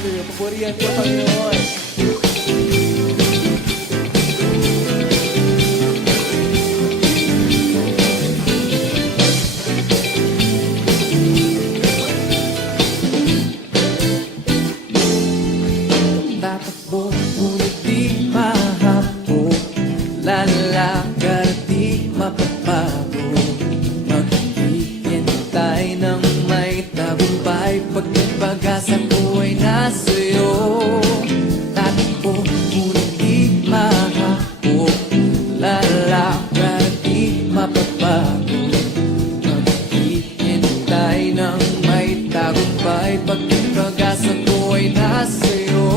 Hallelujah. Papurihan ko, Panginoon. Tatakbo, ngunit di mahapo. Lalakad at di mapapago. Maghihintay ng may tagumpay. Pag pag-asa ko ay nasa'yo. Tatakbo, ngunit di mahapo. Lalakad at di mapapago. Maghihintay ng may tagumpay. Pag pag-asa ko ay nasa'yo.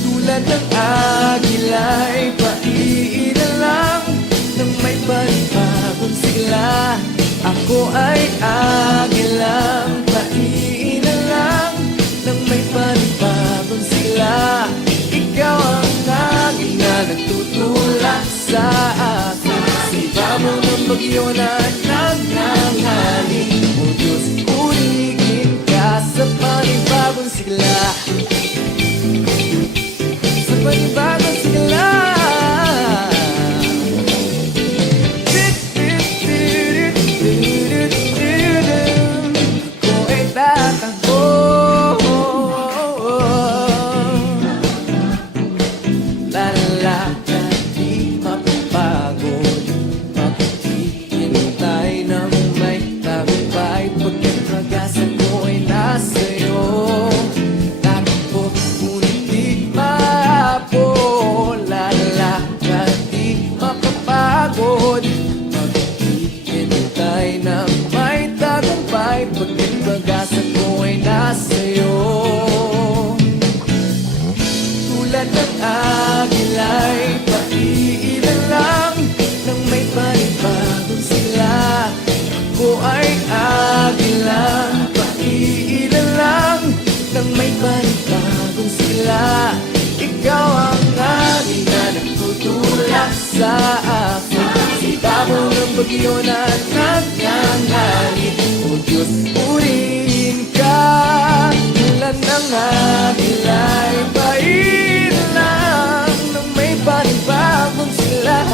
Tulad ng agila'y paiilan lang nang may panibagong sigla. Ako ay agilang paiilan lang nang may panibagong sigla. Ikaw ang agila nagtutulak sa akin. Sa ibabaw ng bagyo na nagnanghali. O Diyos, purihin ka sa panibagong sigla. Sa panibagong sigla. Ako ay tatakbo. Lalakad di mapapagod. Maghihintay ng may tagumpay. Pagkat pag-asa ko ay nasa'yo. Tatakbo, ngunit di mahapo. Lalakad di mapapagod. Maghihintay ng may tagumpay. Pagkat pag-asa ko ay nasa'yo. Tulad ng agila'y paiilan lang nang may panibagong sigla. Ako ay agilang paiilan lang nang may panibagong sigla. Ikaw ang agila nagtutulak sa akin. Sa ibabaw ng bagyo na nagnanghali. O Diyos, purihin ka. Tulad ng agila'y paiilan lang nang may panibagong sigla.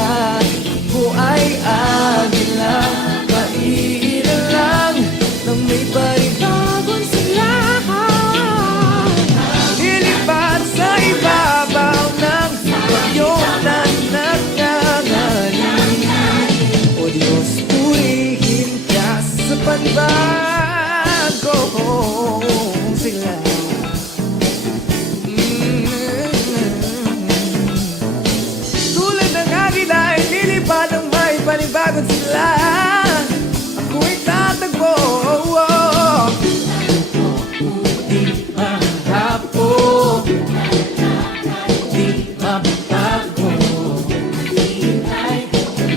Ako ay agilang paiilan lang nang may panibagong sigla. Lilipad sa ibabaw ng bagyo na nagnanghali. O Diyos, purihin ka sa panibagong sigla. Tulad ng agila ay lilipad ng may panibagong sigla. Ako'y tatakbo. Di mahapo. Di mababago.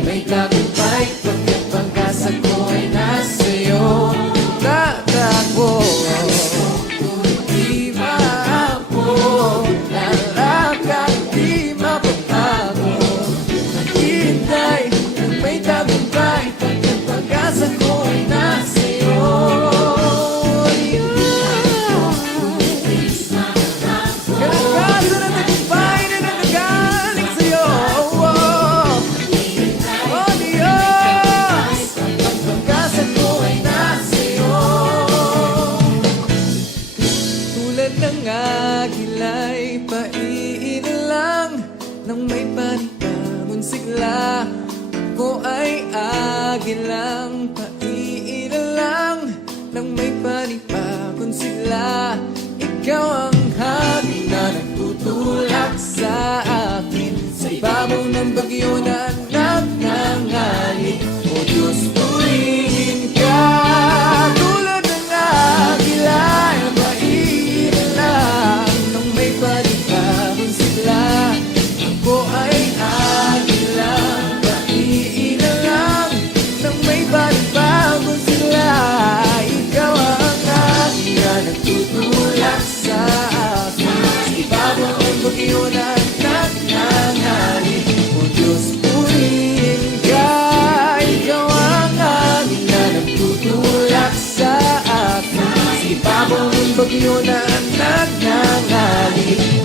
May tagumpay pagkat pag-asa ko ay nasa'yo. Tatakbo. Di mahapo. Lalakad di mababago. Maghihintay ng may tagumpay pagkat pag-asa ko ay nasa'yo. Kalakasan at tagumpay na nanggagaling sa'yo. Oh Diyos, pag-asa ko ay nasa'yo. Tulad ng agila'y paiilan lang nang may panibagong sigla. Ako ay agilang paiilan lang nang may panibagong sigla. Ikaw ang hangin na nagtutulak sa akin. Sa ibabaw ng bagyo na nagnanghali. O Diyos, purihin ka. Tulad ng agila'y paiilan lang nang may panibagong sigla. Ako ay agilang paiilan lang nang may panibagong sigla. Ikaw ang agila nagtutulak sa akin. Sa ibabaw ng bagyo na nagnanghali. O Diyos, purihin ka. Ikaw ang bagyo na nangangalip.